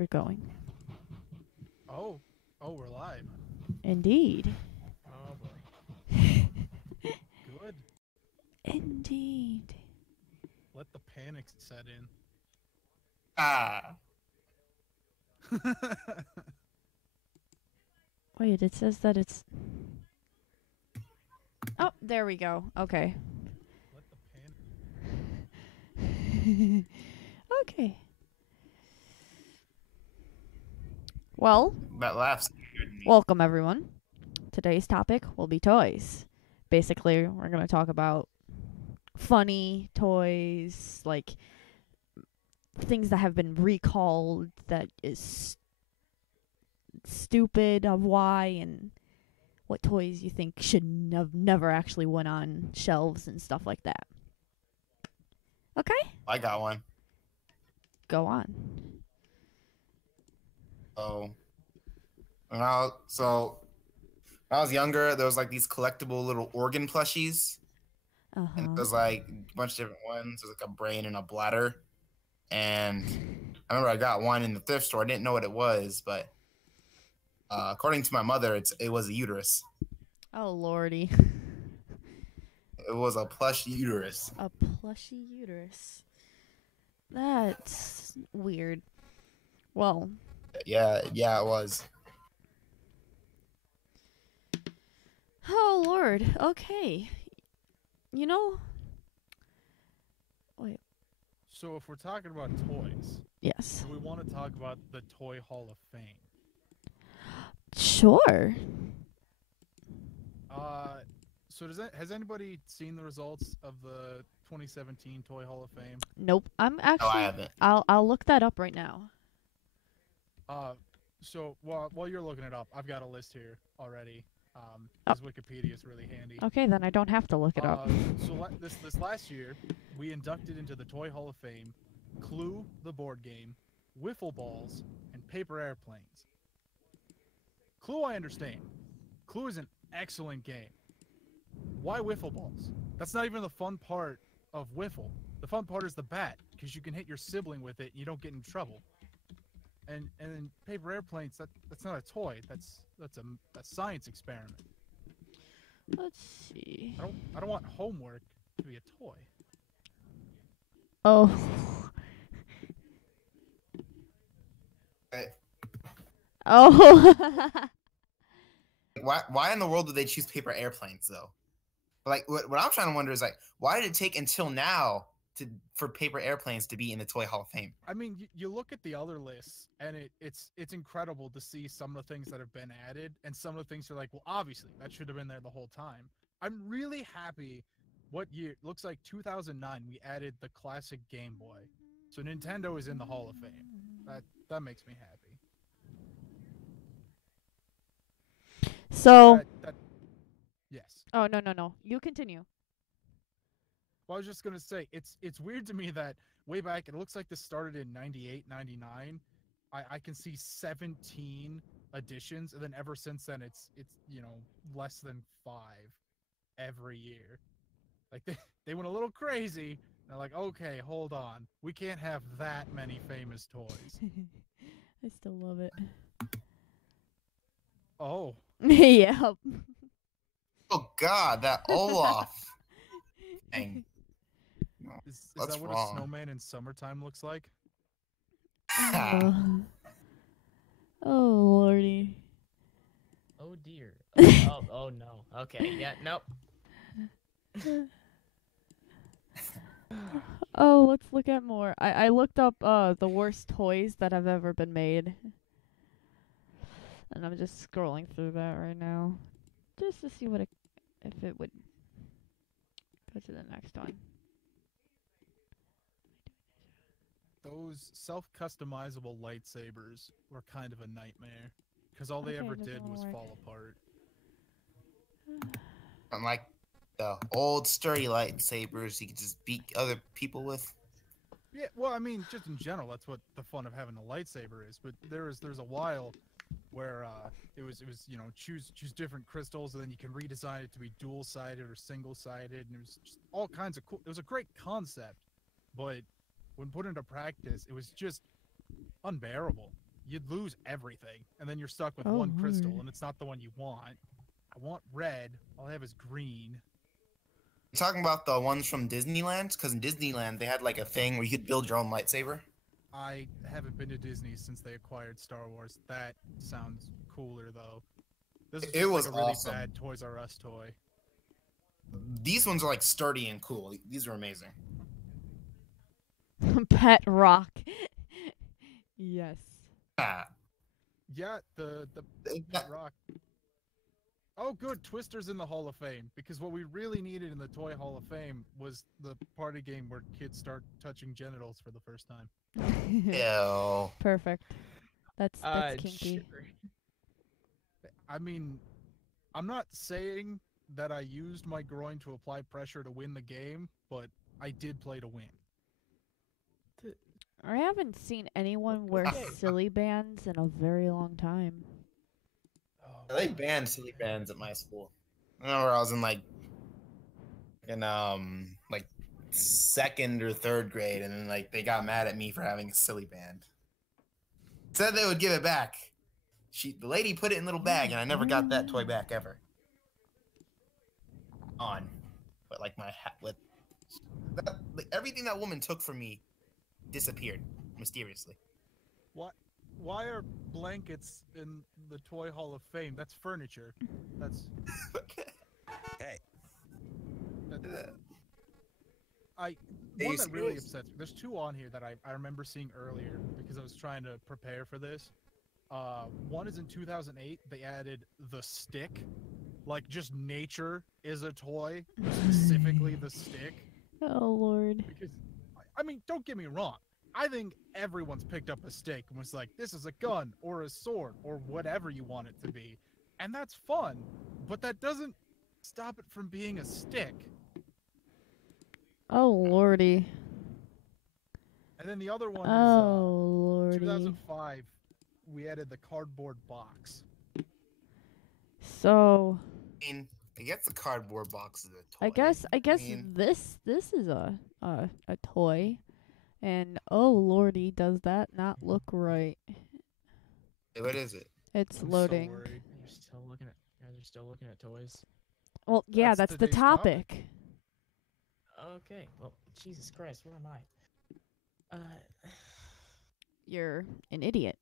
We're going. Oh, we're live. Indeed. Oh boy. Good. Indeed. Let the panic set in. Ah, Wait, it says that it's... Oh, there we go. Okay. Let the panic. Okay. Well, that laugh scared me. welcome everyone. Today's topic will be toys. Basically, we're going to talk about funny toys, like things that have been recalled that is stupid of why, and what toys you think should have never actually went on shelves and stuff like that. Okay? I got one. Go on. So when I was younger, there was like these collectible little organ plushies, and Uh-huh. there's like a bunch of different ones. There's like a brain and a bladder, and I remember I got one in the thrift store. I didn't know what it was, but according to my mother, it was a uterus. Oh, lordy. It was a plush uterus. A plushy uterus. That's weird. Well, Yeah, it was. oh, Lord. Okay. You know... Wait. So if we're talking about toys, Yes. do we want to talk about the Toy Hall of Fame? Sure. So has anybody seen the results of the 2017 Toy Hall of Fame? Nope. I'm No, I actually... haven't. I'll look that up right now. So while you're looking it up, I've got a list here already. Because Wikipedia is really handy. Okay, then I don't have to look it up. So this last year, we inducted into the Toy Hall of Fame Clue, the board game, Wiffle Balls, and Paper Airplanes. Clue, I understand. Clue is an excellent game. Why Wiffle Balls? That's not even the fun part of Wiffle. The fun part is the bat, because you can hit your sibling with it and you don't get in trouble. And then Paper Airplanes, that's not a toy. That's a science experiment. Let's see. I don't want homework to be a toy. Oh. Oh. Why in the world would they choose paper airplanes though? Like what I'm trying to wonder is like why did it take until now for paper airplanes to be in the Toy Hall of Fame? I mean, you look at the other lists, and it's incredible to see some of the things that have been added, and some of the things are like, well, obviously that should have been there the whole time. I'm really happy. What year? Looks like 2009. We added the classic Game Boy, so Nintendo is in the Hall of Fame. That makes me happy. So... Yes. Oh, no. You continue. Well, I was just gonna say it's weird to me that way back it looks like this started in 98, 99. I can see 17 editions, and then ever since then it's less than 5 every year. Like they went a little crazy. They're like, okay, hold on, we can't have that many famous toys. I still love it. Oh, Yep. Oh God, that Olaf thing. is What's that what wrong? a snowman in summertime looks like? Oh, lordy. Oh dear. Oh no. Okay. Yeah. Nope. Oh, let's look at more. I looked up the worst toys that have ever been made. And I'm just scrolling through that right now. Just to see if it would go to the next one. Those self-customizable lightsabers were kind of a nightmare, because all they Okay, ever it doesn't did was work. fall apart. Unlike the old sturdy lightsabers you could just beat other people with. Yeah, well, I mean, just in general, that's what the fun of having a lightsaber is. But there's a while where it was choose different crystals, and then you can redesign it to be dual-sided or single-sided, and it was just all kinds of cool. It was a great concept, but when put into practice, it was just unbearable. you'd lose everything, and then you're stuck with Oh, one crystal, Lord. and it's not the one you want. I want red. All I have is green. You talking about the ones from Disneyland? Because in Disneyland they had like a thing where you could build your own lightsaber. I haven't been to Disney since they acquired Star Wars. That sounds cooler though. This is It just was like a really awesome. bad Toys R Us toy. These ones are like sturdy and cool. These are amazing. Pet rock. Yes. Ah, Yeah, the that- rock. Oh, good. Twister's in the Hall of Fame because what we really needed in the Toy Hall of Fame was the party game where kids start touching genitals for the first time. Ew. Perfect. That's kinky. Sure. I mean, I'm not saying that I used my groin to apply pressure to win the game, but I did play to win. I haven't seen anyone wear Okay. silly bands in a very long time. They banned silly bands at my school. I remember I was in like second or third grade, and then like they got mad at me for having a silly band. Said they would give it back. The lady put it in a little bag, and I never got that toy back ever. But like my hat with everything that woman took from me disappeared mysteriously. What? Why are blankets in the Toy Hall of Fame? That's furniture. That's Hey. that, They one used that to really use- upsets me. There's two on here that I remember seeing earlier because I was trying to prepare for this. One is in 2008. They added the stick, like just nature is a toy, specifically the stick. Oh Lord. Because I mean, don't get me wrong. I think everyone's picked up a stick and was like, "This is a gun or a sword or whatever you want it to be," and that's fun. But that doesn't stop it from being a stick. Oh Lordy. And then the other one is Oh Lordy. 2005. We added the cardboard box. So I mean, I guess the cardboard box is a toy. I guess mean- this is a toy, and oh Lordy, does that not look right? What is it? It's I'm so loading. worried. You're still looking at. You guys are still looking at toys. Well, yeah, That's that's the today's topic. topic. Okay. Well, Jesus Christ, where am I? You're an idiot.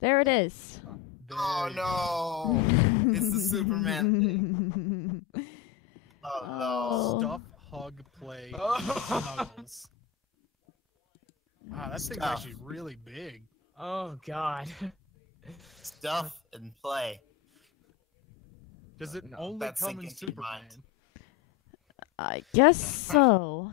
There it is. Oh There you go. no! It's the Superman Oh no! Oh. Stuff, hug, play, Oh. snuggles. Wow, that thing's Stuff. actually really big. Oh God. Stuff and play. Does it No, only that's come in sinking to your Superman? mind. I guess so.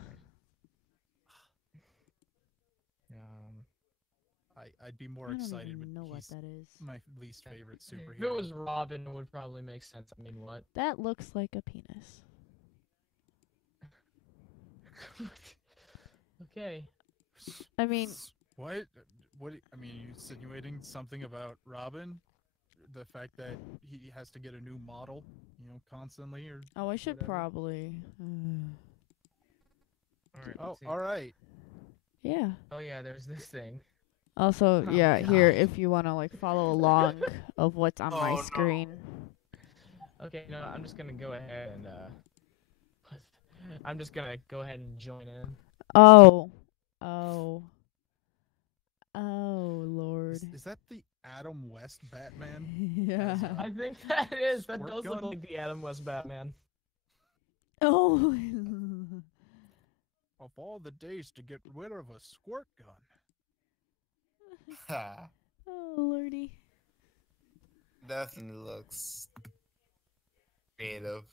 I'd be more I don't excited, even but know what he's that is. my least favorite superhero. If it was Robin, it would probably make sense. I mean, what? That looks like a penis. Okay. I mean, What? I mean, you insinuating something about Robin? The fact that he has to get a new model, constantly, or oh, I should whatever. probably. All right. oh, let's see. all right. Yeah. Oh yeah, there's this thing. Also, Oh, yeah, here God. if you want to like follow along of what's on Oh, my no. screen. Okay, no, I'm just gonna go ahead and I'm just gonna go ahead and join in. Oh. Oh. Oh Lord. Is that the Adam West Batman? Yeah. I think that is. That Squirt does look gun? like the Adam West Batman. Oh. Of all the days to get rid of a squirt gun. Ha. Oh Lordy. Definitely looks creative.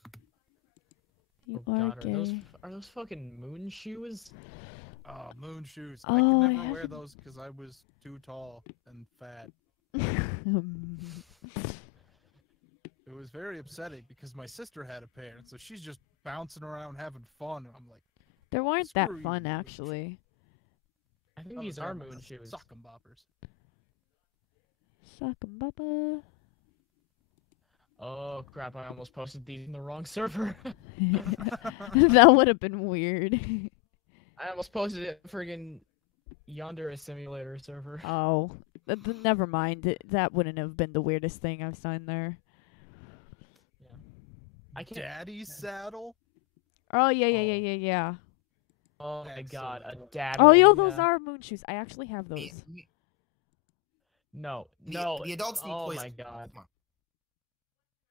You Oh are God, gay. are those fucking moon shoes? Oh, moon shoes. Oh, I I could never wear haven't- those because I was too tall and fat. It was very upsetting because my sister had a pair, and so she's just bouncing around having fun. And I'm like, They weren't that Screw you, fun moon actually. I think oh, these they're are moon shoes. Suck 'em boppers. Suck 'em, bubba. Oh crap! I almost posted these in the wrong server. That would have been weird. I almost posted it friggin' Yonder a simulator server. Oh, never mind. That wouldn't have been the weirdest thing I've seen there. I can't. Daddy's saddle. Oh yeah, yeah, yeah, Oh. yeah, yeah. Oh my god, a Excellent. dad. Oh yo, those are moon shoes. I actually have those. No, The- no. the adults need Oh toys. my god. Come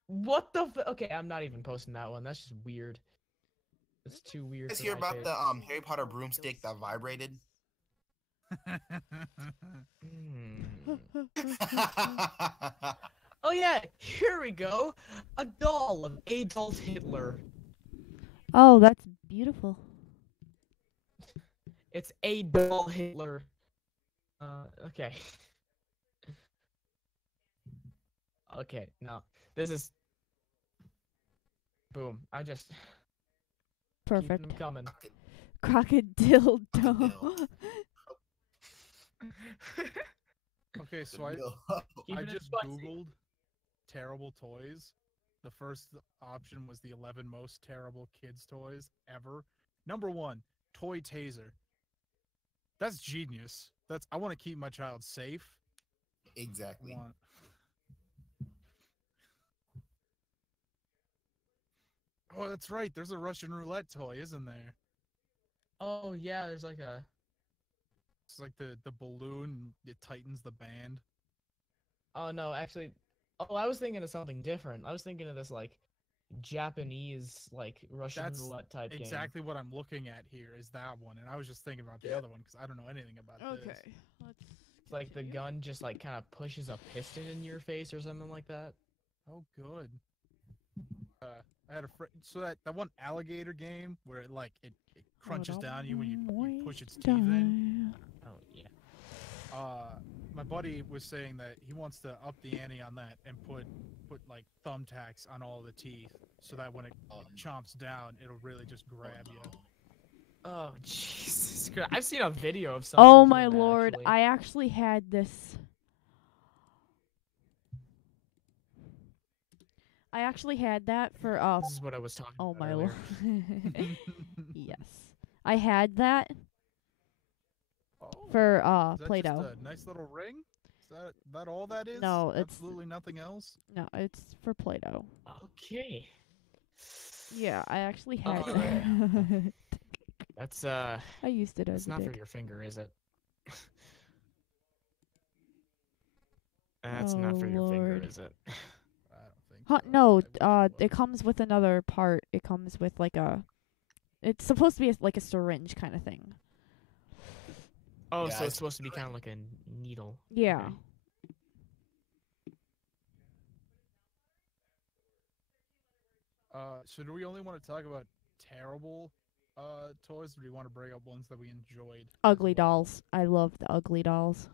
on. What the? Okay, I'm not even posting that one. That's just weird. It's too You weird. guys for hear my about taste. the Harry Potter broomstick that vibrated? Hmm. Oh yeah, here we go. A doll of Adolf Hitler. Oh, that's beautiful. It's Adolf Hitler. Okay. Okay, no. This is. Boom. I just. Keep Perfect. them coming. Crocodile. Crocodile. Okay, so I Keeping it just spicy. googled terrible toys. The first option was the 11 most terrible kids toys ever. Number 1, toy taser. That's genius. I want to keep my child safe. Exactly. Want- Oh, that's right. There's a Russian roulette toy, isn't there? Oh yeah, there's like a. It's like the balloon. It tightens the band. Oh no, actually. Oh, I was thinking of something different. I was thinking of this like Japanese like Russian That's roulette type game. Exactly what I'm looking at here is that one, and I was just thinking about the other one because I don't know anything about this. let's. It's like the gun just like kind of pushes a piston in your face or something like that. Oh, good. I had a friend. So that one alligator game where it crunches down you when you push its teeth in. Oh yeah. My buddy was saying that he wants to up the ante on that and put like thumbtacks on all the teeth so that when it chomps down, it'll really just grab you. Oh Jesus Christ! I've seen a video of something. Oh my doing that, lord! actually. I actually had this. I actually had that for This is what I was talking Oh about my earlier. lord. Yes, I had that Oh, for is that Play-Doh. just a nice little ring? Is that all that is? No, it's- absolutely nothing else. No, it's for Play-Doh. Okay. Yeah, I actually had Oh. that. That's I used it as it's a not for dick. your finger, is it? That's not Oh, for your finger, Lord. is it? I don't think. Huh, so. no, I wish it was. it comes with another part. It comes with like a. It's supposed to be like a syringe kind of thing. Oh, Yeah, so I it's supposed to be kind of like a needle. Yeah. Okay. So do we only want to talk about terrible toys, or do you want to bring up ones that we enjoyed? as Ugly well? dolls. I love the ugly dolls.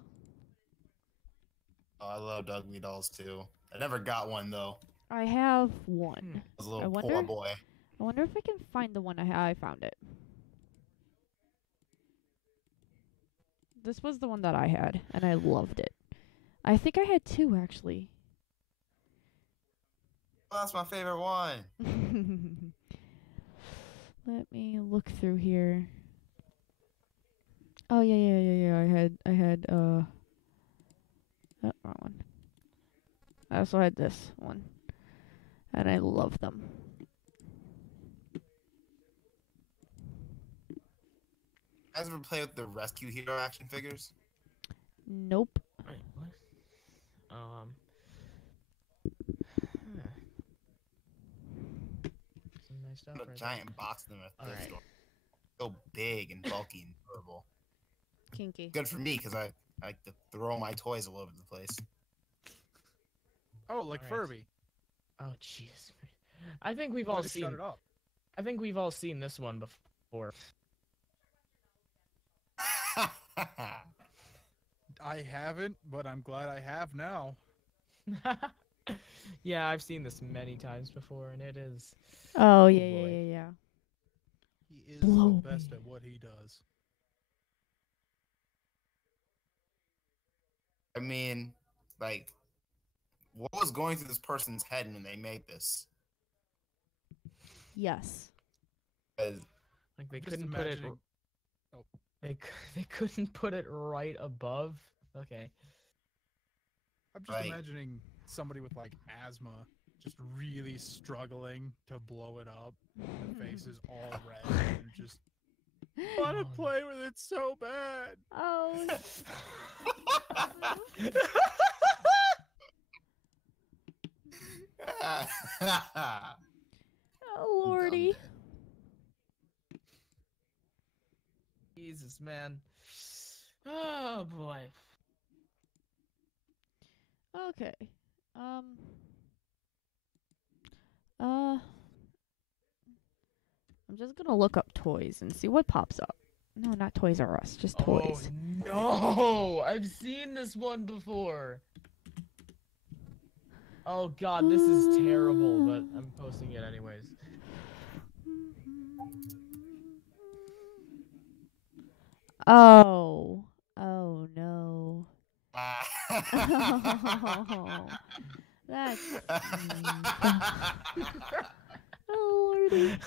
Oh, I loved ugly dolls too. I never got one though. I have one. I was a I little poor wonder- boy. I wonder if I can find the one I found it. This was the one that I had, and I loved it. I think I had two actually. Oh, that's my favorite one. Let me look through here. Oh yeah. I had wrong one. I also had this one, and I love them. You guys ever play with the Rescue Hero action figures? Nope. Wait, what? Huh. Some nice stuff A right there. giant box of them at the thrift Alright. store. So big and bulky and durable. Kinky. Good for me because I like to throw my toys all over the place. Oh, like Alright. Furby. Oh Jesus! I think we've Why all just seen. shut it up. I think we've all seen this one before. I haven't, but I'm glad I have now. Yeah, I've seen this many times before, and it is. Oh Oh, yeah. boy. He is Blow the best me. at what he does. I mean, like, what was going through this person's head when they made this? Yes. 'Cause Like they Just couldn't put it. imagining- They couldn't put it right above. Okay. I'm just Right. imagining somebody with like asthma just really struggling to blow it up. Their face is all red and just want to Oh, play with it so bad. Oh, oh lordy. Jesus, man. Oh boy. Okay. Uh, I'm just gonna look up toys and see what pops up. No, not Toys R Us, just toys. Oh no! I've seen this one before. Oh god, this is terrible, but I'm posting it anyways. Oh. Oh no. That's oh lordy.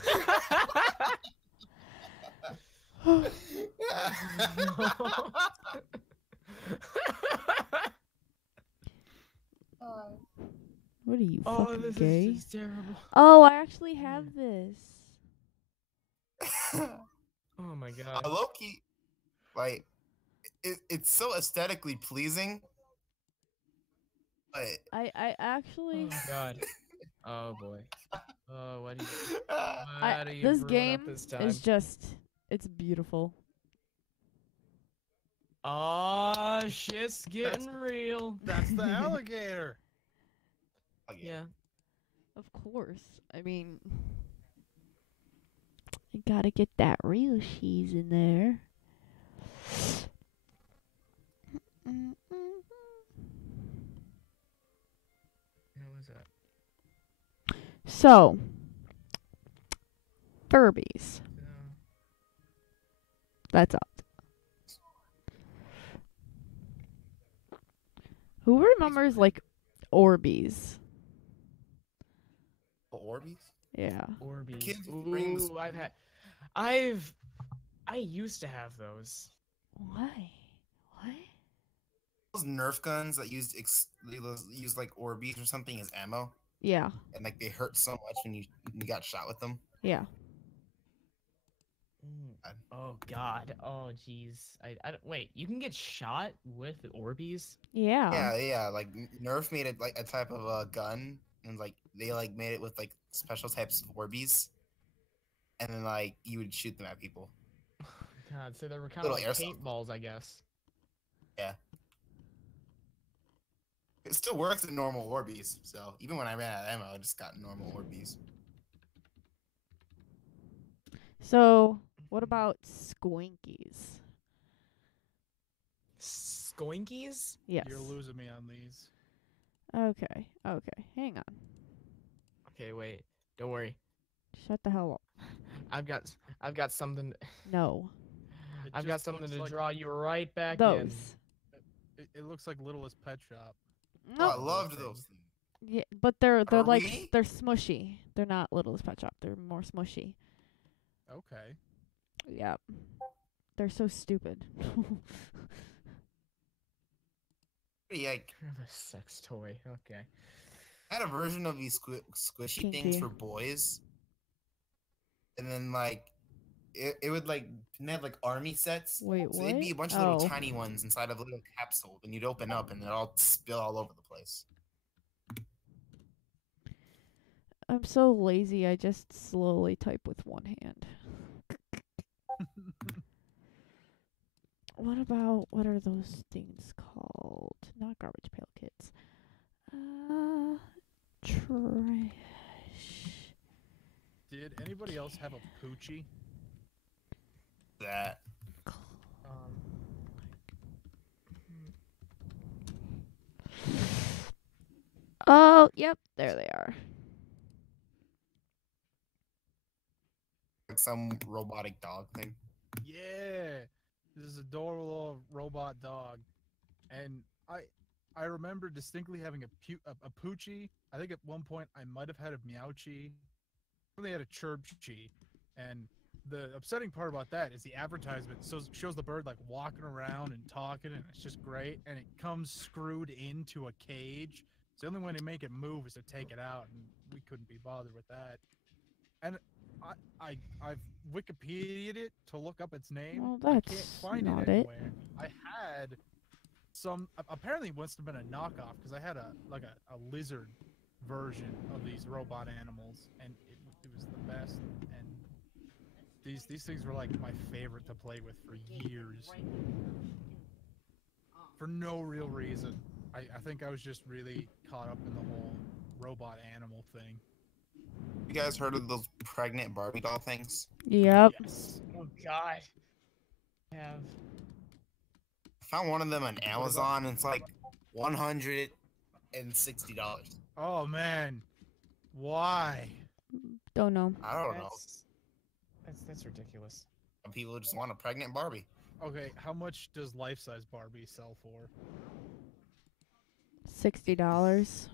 What are you Oh, fucking this gay? is just terrible. Oh, I actually have this. Oh my god. Loki, like, it's so aesthetically pleasing, but I actually Oh god. Oh boy. Oh, what do you this ruin up game this time? is just it's beautiful. Oh, shit's getting real. That's the alligator. Yeah. Of course. I mean, you gotta get that real cheese in there. What was that? So, Furbies. That's up. Who remembers like Orbeez? Orbeez? Yeah. Orbeez. Kids brings- Ooh, I used to have those. Why? What? Those Nerf guns that use like Orbeez or something as ammo, Yeah. and like they hurt so much when you got shot with them. Yeah. God. Oh god. Oh jeez. I don't, wait. You can get shot with Orbeez? Yeah. Yeah. Like Nerf made it like a type of a gun, and like they like made it with like special types of Orbeez, and then like you would shoot them at people. God, so they were kind of Little like airsoft. paintballs, I guess. Yeah. It still works in normal Orbeez, so even when I ran out of ammo, I just got normal Orbeez. So, what about Squinkies? Skoinkies? Yes. You're losing me on these. Okay. Okay. Hang on. Okay, wait. Don't worry. Shut the hell up. I've got something. No. It I've got just something looks to like- draw you right back Those. in. It looks like Littlest Pet Shop. Oh, I No. loved those things. Yeah, but they're Are like we? they're smushy. They're not Littlest Pet Shop. They're more smushy. Okay. Yep. They're so stupid. Pretty, like, Another sex toy. Okay. I had a version of these squishy things Kinky. for boys, and then like it would like they had like army sets. Wait, So they'd be a what? bunch of little Oh. tiny ones inside of a little capsule, and you'd open up, and they'd all spill all over the place. I'm so lazy. I just slowly type with one hand. What are those things called? Not Garbage Pail Kids. Trash. Did anybody else have a Poochie? That Um. Oh, yep, there they are. like some robotic dog thing. Yeah, this is adorable little robot dog, and I remember distinctly having a Poochie. I think at one point I might have had a Meowchi. They had a Chirpchi, and the upsetting part about that is the advertisement shows the bird like walking around and talking, and it's just great. And it comes screwed into a cage. So the only way to make it move is to take it out, and we couldn't be bothered with that. And I've Wikipedia'd it to look up its name. Well, I can't that's find not it it. anywhere. I had some apparently it must have been a knockoff because I had a lizard version of these robot animals, and it was the best. And these things were like my favorite to play with for years, for no real reason. I think I was just really caught up in the whole robot animal thing. You guys heard of those pregnant Barbie doll things? Yep. Yes. Oh God. I have. I found one of them on Amazon, and it's like $160. Oh man, why? Don't know. I don't know. That's ridiculous. Some people just want a pregnant Barbie. Okay, how much does life-size Barbie sell for? $60.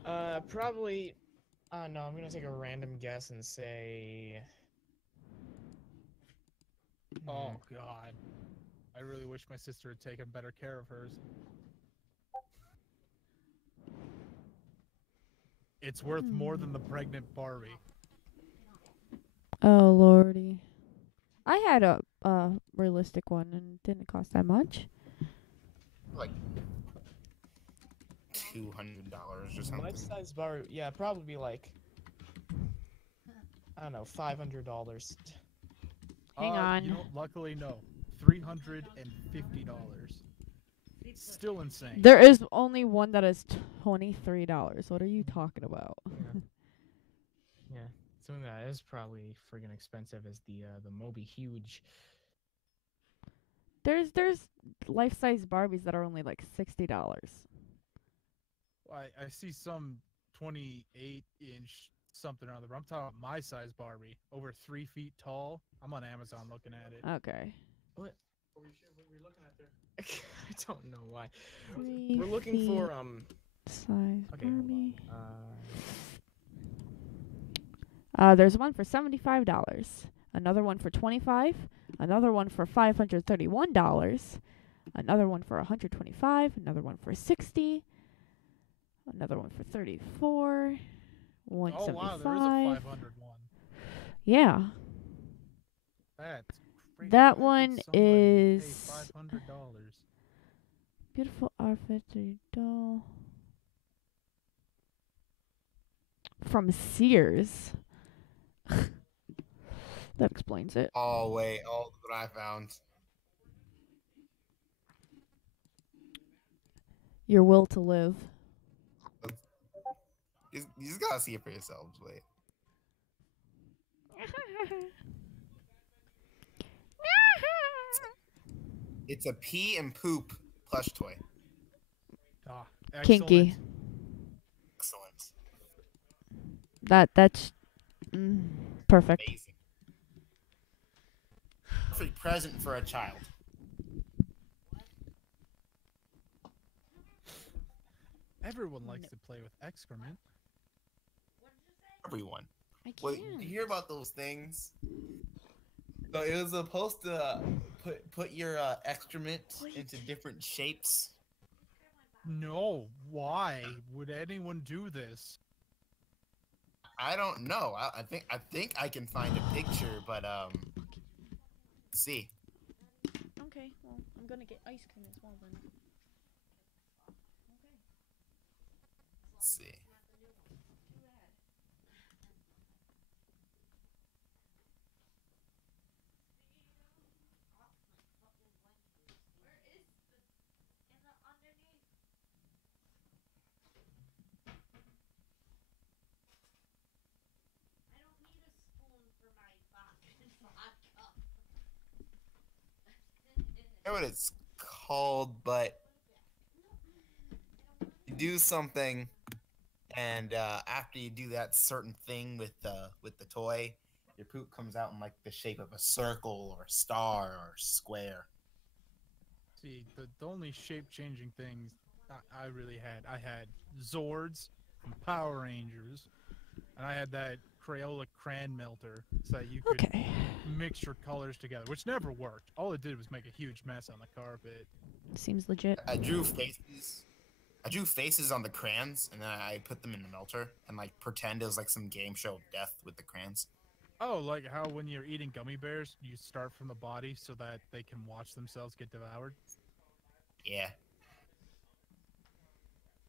Probably. No, I'm gonna take a random guess and say. Oh God, I really wish my sister had taken better care of hers. It's worth more than the pregnant Barbie. Oh lordy. I had a realistic one and it didn't cost that much. Like $200 or something. Life-size bar, yeah, probably like. I don't know, $500. Hang on. You know, luckily, no. $350. Still insane. There is only one that is $23. What are you talking about? Yeah, something that is probably friggin' expensive is the Moby Huge. There's life-size Barbies that are only like $60. I see some 28-inch something or other. I'm talking about my size Barbie, over 3 feet tall. I'm on Amazon looking at it. Okay. What? What were we looking at there? I don't know why. 3 We're looking for size Okay, hold Barbie. on. There's one for $75, another one for $25, another one for $531, another one for $125, another one for $60, another one for $34, Oh wow, there is a $175. 500 one. Yeah, That's crazy. that Why would one somebody pay is $500. beautiful outfit doll from Sears. That explains it. Oh wait, oh look what I found. Your will to live. You just gotta see it for yourselves. Wait. It's a pee and poop plush toy. Ah, Kinky. excellent. Excellent. That's perfect. Amazing. Perfect present for a child. Everyone likes to play with excrement. Everyone. I Wait, did you hear about those things? So it was supposed to put your excrement into different shapes. No, why would anyone do this? I don't know. I think I can find a picture, but let's see. Okay, well, I'm gonna get ice cream as well then. Let's see. I don't know what it's called, but you do something, and after you do that certain thing with the toy, your poop comes out in like the shape of a circle or a star or a square. See, the only shape-changing things I really had, I had Zords from Power Rangers, and I had that Crayola crayon melter so that you could Okay. mix your colors together, which never worked. All it did was make a huge mess on the carpet. Seems legit. I drew faces. I drew faces on the crayons, and then I put them in the melter and like pretend it was like some game show of death with the crayons. Oh, like how when you're eating gummy bears, you start from the body so that they can watch themselves get devoured? Yeah.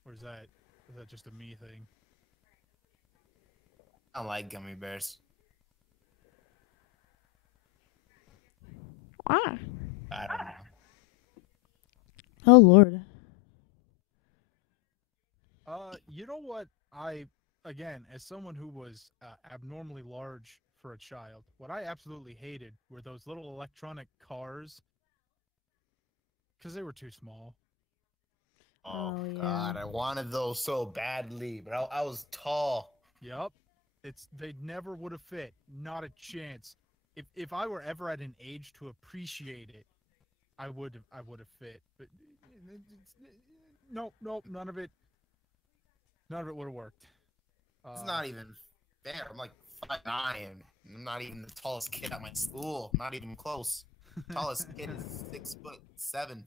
Or is that just a me thing? I don't like gummy bears. Ah. I don't know. Oh Lord. You know what? Again, as someone who was abnormally large for a child, what I absolutely hated were those little electronic cars because they were too small. Oh, Oh, yeah. God, I wanted those so badly, but I was tall. Yup. They never would have fit. Not a chance. If I were ever at an age to appreciate it, I would have fit. But nope, none of it would have worked. It's not even fair. I'm like 5'9", and I'm not even the tallest kid at my school. Not even close. Tallest kid is 6'7".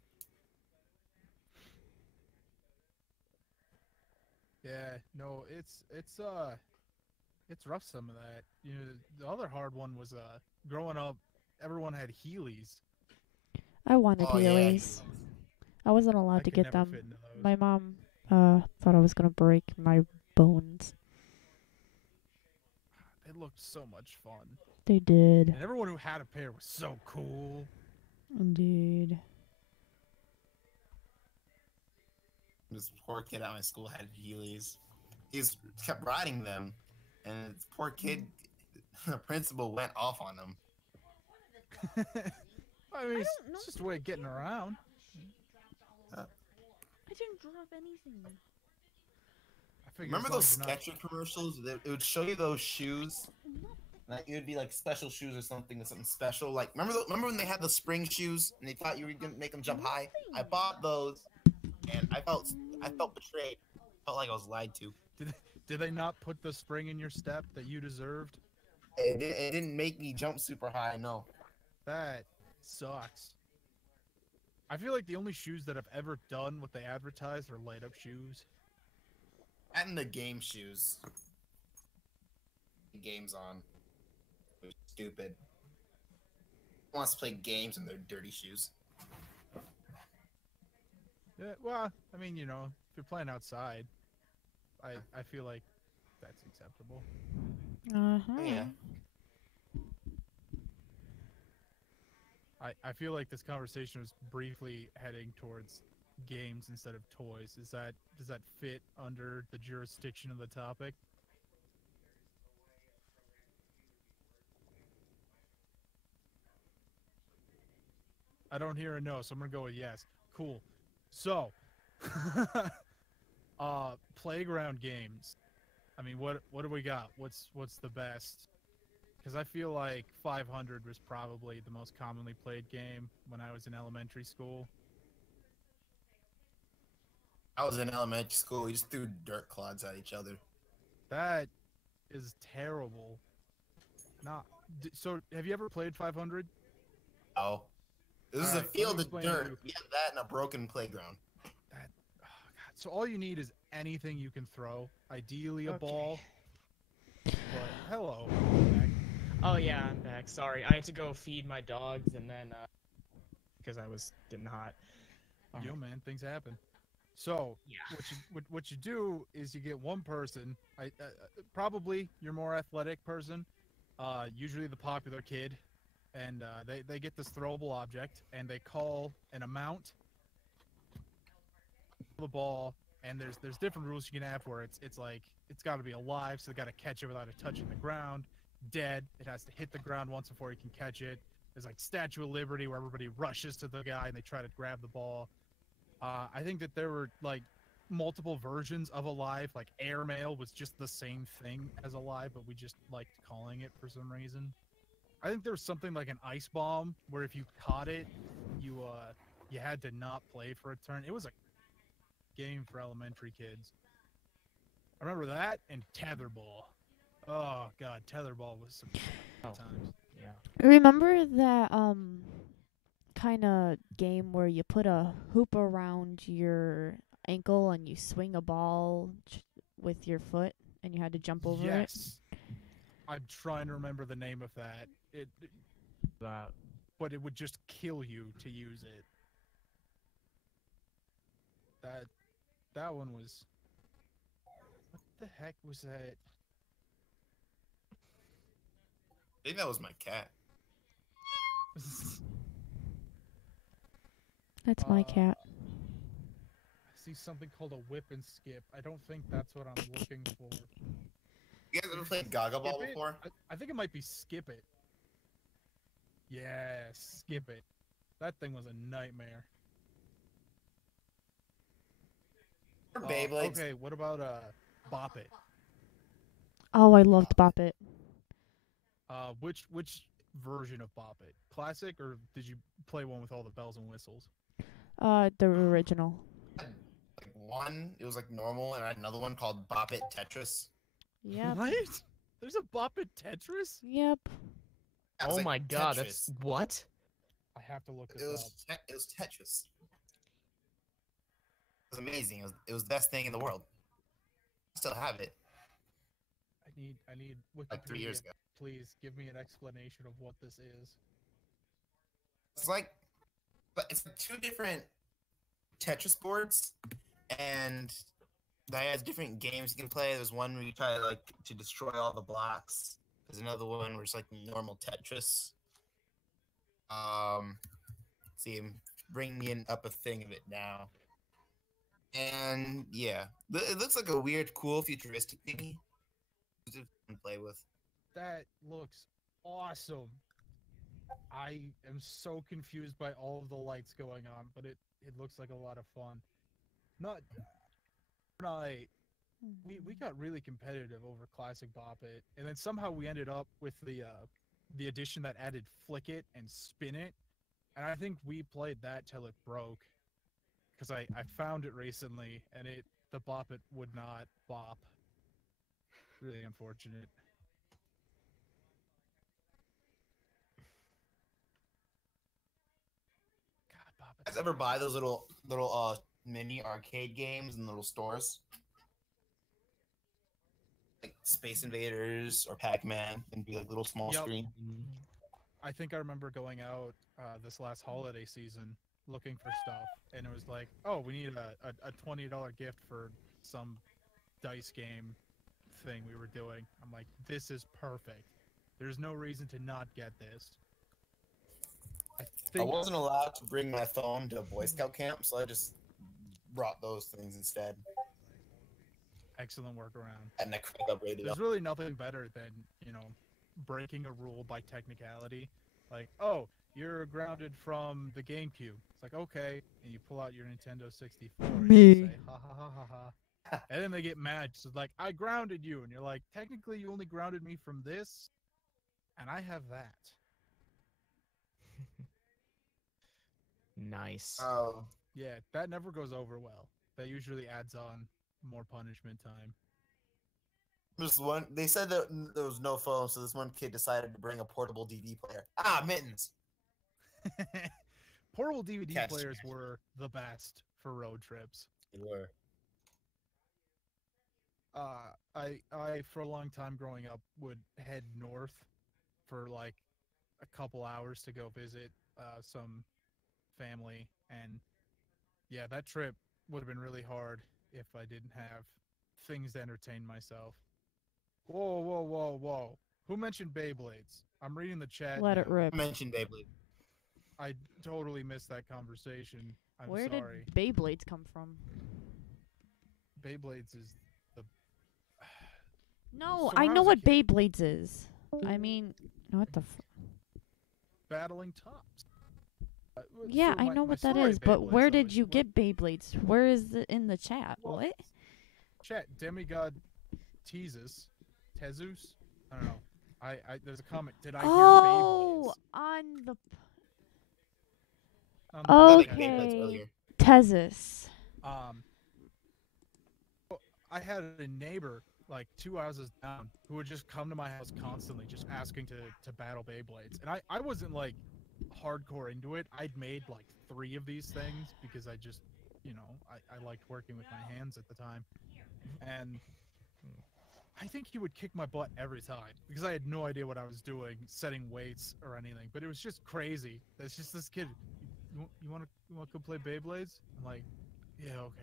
Yeah, no, it's rough, some of that. You know, the other hard one was growing up, everyone had Heelys. I wanted Oh yeah. Heelys. I wasn't allowed I to could get never them. fit into those. My mom thought I was gonna break my bones. They looked so much fun. They did. And everyone who had a pair was so cool. Indeed. This poor kid at my school had Heelys. Kept riding them, and this poor kid, the principal went off on him. I mean, don't know. it's just a way of getting around. I didn't drop anything. I figured Remember as long those as you're not- Skechers commercials? It would show you those shoes. Like it would be like special shoes or something special. Like remember when they had the spring shoes and they thought you were gonna make them jump high? I bought those, and I felt betrayed. Felt like I was lied to. Did they not put the spring in your step that you deserved? It didn't make me jump super high. No. That sucks. I feel like the only shoes that have ever done what they advertised are light up shoes. And the game shoes. The game's on. They're stupid. Who wants to play games in their dirty shoes? Yeah, well, I mean, you know, if you're playing outside, I feel like that's acceptable. Uh-huh. Yeah. I feel like this conversation was briefly heading towards games instead of toys. Does that fit under the jurisdiction of the topic? I don't hear a no, so I'm gonna go with yes. Cool. So, playground games. I mean, what do we got? What's the best? Because I feel like 500 was probably the most commonly played game when I was in elementary school. I was in elementary school. We just threw dirt clods at each other. That is terrible. So have you ever played 500? Oh. This is Alright, a let me field of explain to dirt. you. We have that and a broken playground. Oh, God. So all you need is anything you can throw. Ideally a ball. But hello. Oh yeah, I'm back. Sorry, I had to go feed my dogs and then because I was getting hot. Yo, man, things happen. So Yeah. what you do is you get one person. Probably your more athletic person. Usually the popular kid, and they get this throwable object, and they call an amount. The ball, and there's different rules you can have where it's like it's got to be alive, so they got to catch it without it touching the ground. Dead, it has to hit the ground once before you can catch it. There's like Statue of Liberty where everybody rushes to the guy and they try to grab the ball. I think that there were like multiple versions of Alive. Like Airmail was just the same thing as Alive, but we just liked calling it for some reason. I think there was something like an Ice Bomb where if you caught it, you had to not play for a turn. It was a game for elementary kids. I remember that and Tetherball. Oh god, tetherball was some Oh. times. Yeah. Remember that kind of game where you put a hoop around your ankle and you swing a ball with your foot and you had to jump over it? Yes. I'm trying to remember the name of that. That. But it would just kill you to use it. That one was. What the heck was that? I think that was my cat. That's my cat. I see something called a whip and skip. I don't think that's what I'm looking for. You guys ever played Gaga Ball Skip It? before? I think it might be Skip It. Yeah, Skip It. That thing was a nightmare. Or Beyblades? Okay, what about Bop It? Oh, I loved Bop It. Which version of Bop It? Classic, or did you play one with all the bells and whistles? The original. Like one, it was like normal, and I had another one called Bop It Tetris. Yep. What? There's a Bop It Tetris? Yep. That was Oh like my god, Tetris. that's what? I have to look It this up. was Tetris. It was amazing. It was the best thing in the world. I still have it. I need Wikipedia. Like 3 years ago. Please give me an explanation of what this is. It's like, but it's like two different Tetris boards, and that has different games you can play. There's one where you try like to destroy all the blocks. There's another one where it's like normal Tetris. See, I'm bringing up a thing of it now. And yeah, it looks like a weird, cool, futuristic thingy to play with. That looks awesome. I am so confused by all of the lights going on, but it looks like a lot of fun. Not right. We got really competitive over Classic Bop It, and then somehow we ended up with the edition that added Flick It and Spin It, and I think we played that till it broke, because I found it recently and the Bop It would not bop. Really unfortunate. God, Bop You It. guys ever buy those little mini arcade games in little stores? Like Space Invaders or Pac-Man, and be like little small Yep. screen. I think I remember going out this last holiday season looking for stuff, and it was like, oh, we need a $20 gift for some dice game thing we were doing. I'm like, this is perfect. There's no reason to not get this. I I think wasn't allowed to bring my phone to a Boy Scout camp, so I just brought those things instead. excellent workaround. And I cranked up radio. There's really nothing better than, breaking a rule by technicality. Like, oh, you're grounded from the GameCube. It's like, okay. And you pull out your Nintendo 64. And Me. you say, ha ha ha ha ha. And then they get mad. So like, I grounded you. And you're like, technically, you only grounded me from this. And I have that. Nice. Oh, Yeah, that never goes over well. That usually adds on more punishment time. there's one. They said that there was no phone, so this one kid decided to bring a portable DVD player. Ah, mittens. Portable DVD Catch. players were the best for road trips. They were. I for a long time growing up would head north for like a couple hours to go visit some family, and yeah, that trip would have been really hard if I didn't have things to entertain myself. Whoa, whoa, whoa, whoa! Who mentioned Beyblades? I'm reading the chat. Let it now. rip. I mentioned Beyblade. I totally missed that conversation. I'm Where sorry. did Beyblades come from? Beyblades is the No, So I how know does what it get- Beyblades is. I mean, what the battling tops. Yeah, so I my- know my what that story is, of but Beyblades, where though, did is you what- get Beyblades? Where is it in the chat? Well, What? Chat, Demigod Tezus? Tezus? I don't know. I there's a comment. Did I Oh, hear on the Beyblades? Oh, Like chat. Beyblades Okay. earlier. Tezis. I had a neighbor like 2 houses down, who would just come to my house constantly, just asking to battle Beyblades. And I wasn't like hardcore into it. I'd made like 3 of these things because I just, you know, I liked working with my hands at the time. And I think he would kick my butt every time because I had no idea what I was doing, setting weights or anything. But it was just crazy. It's just this kid. You want to go play Beyblades? I'm like, yeah, okay.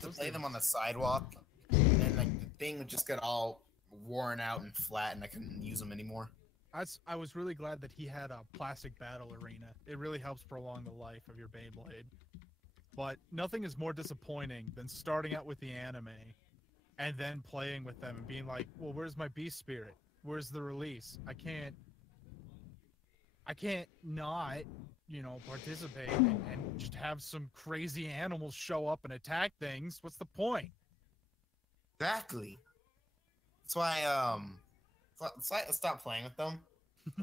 To play them on the sidewalk, and like the thing would just get all worn out and flat, and I couldn't use them anymore. I was really glad that he had a plastic battle arena. It really helps prolong the life of your Beyblade. But nothing is more disappointing than starting out with the anime and then playing with them and being like, well, where's my Beast Spirit? Where's the release? I can't not, you know, participate and just have some crazy animals show up and attack things. What's the point? Exactly. That's why I stopped playing with them.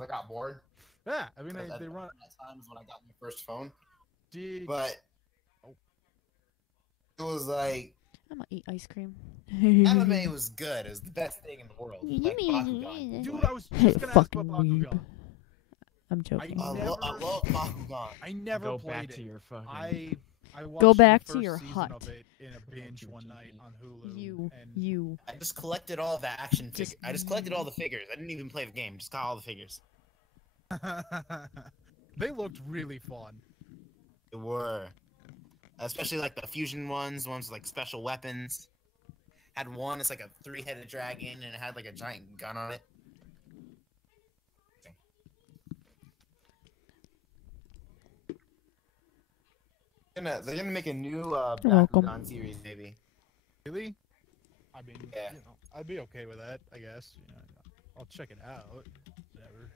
I got bored. Yeah, I mean, they run. That time is when I got my first phone. But it was like I'm gonna eat ice cream. anime was good. It was the best thing in the world. Like Bakugan. Dude, I was just gonna ask about Bakugan. I'm joking. I love Bakugan. I never Go played back it. to your fucking. I watched Go back the to first your season hut. of it in a binge one night on Hulu. You. I just collected all the action figures. I just collected all the figures. I didn't even play the game. Just got all the figures. They looked really fun. They were. Especially like the fusion ones with like special weapons. Had one, it's like a 3-headed dragon, and it had like a giant gun on it. They're gonna make a new welcome. Bakugan series, maybe. Really? I mean, Yeah. you know, I'd be okay with that, I guess. You know, I'll check it out. Whatever.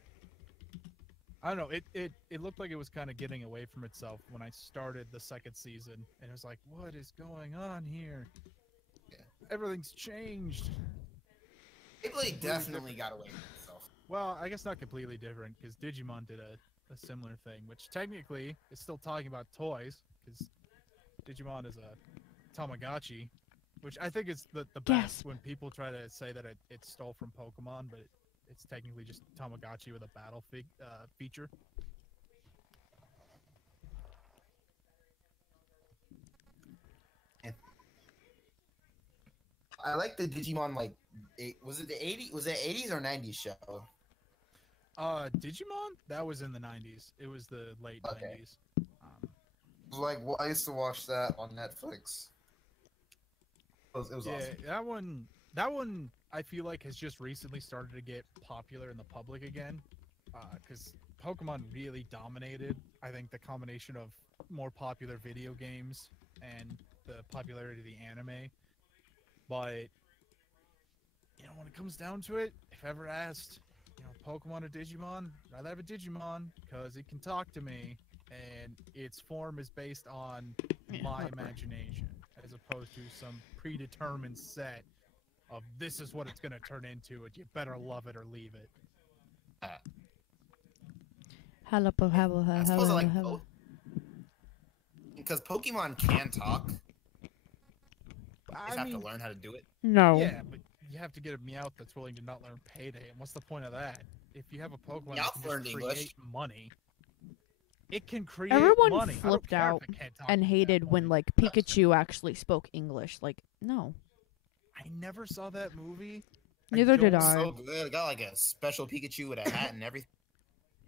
I don't know. It looked like it was kind of getting away from itself when I started the second season, and it was like, what is going on here? Yeah. Everything's changed. Beyblade definitely got away from itself. Well, I guess not completely different, because Digimon did a similar thing, which technically is still talking about toys, because Digimon is a Tamagotchi, which I think is the best Gasp. when people try to say that it stole from Pokemon, but it's technically just Tamagotchi with a battle feature. I like the Digimon was it the 80s? Was it 80s or 90s show? Digimon? That was in the 90s. It was the late Okay. 90s. Like, well, I used to watch that on Netflix. It was Yeah, awesome. that one I feel like has just recently started to get popular in the public again, because Pokemon really dominated. I think the combination of more popular video games and the popularity of the anime. But you know, when it comes down to it, if ever asked, you know, Pokemon or Digimon, I'd rather have a Digimon because it can talk to me, and its form is based on my imagination, as opposed to some predetermined set of this is what it's going to turn into, and you better love it or leave it. I suppose I like both. Because Pokemon can talk. You I just have to mean, learn how to do it. No. yeah, but you have to get a Meowth that's willing to not learn Payday, and what's the point of that? If you have a Pokemon that Meowth can learned just English. create money, it can create Everyone money. I don't flipped care out if it can't talk and at that hated when point. like Pikachu actually spoke English. Like, no. I never saw that movie. Neither did don't- I. So good. It got like a special Pikachu with a hat and everything.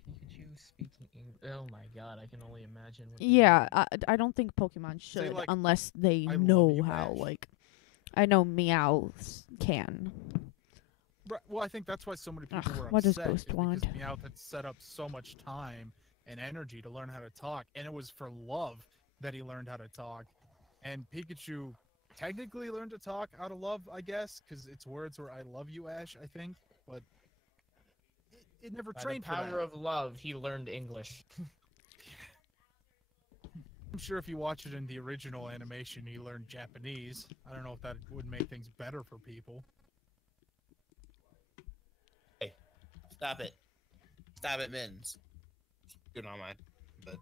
Pikachu speaking English. Oh my god, I can only imagine. What Yeah, I don't think Pokemon should like, unless they I love know you, how. Ash. Like, I know Meows can. Right, well, I think that's why so many people Ugh, were what is upset. Ghost Because Wand? Meowth had set up so much time and energy to learn how to talk, and it was for love that he learned how to talk. And Pikachu technically learned to talk out of love, I guess, because its words were "I love you, Ash," I think, but it never By the trained for power that. of love, he learned English. I'm sure if you watch it in the original animation, he learned Japanese. I don't know if that would make things better for people. Hey, stop it. Stop it, Mittens. You're not mine. But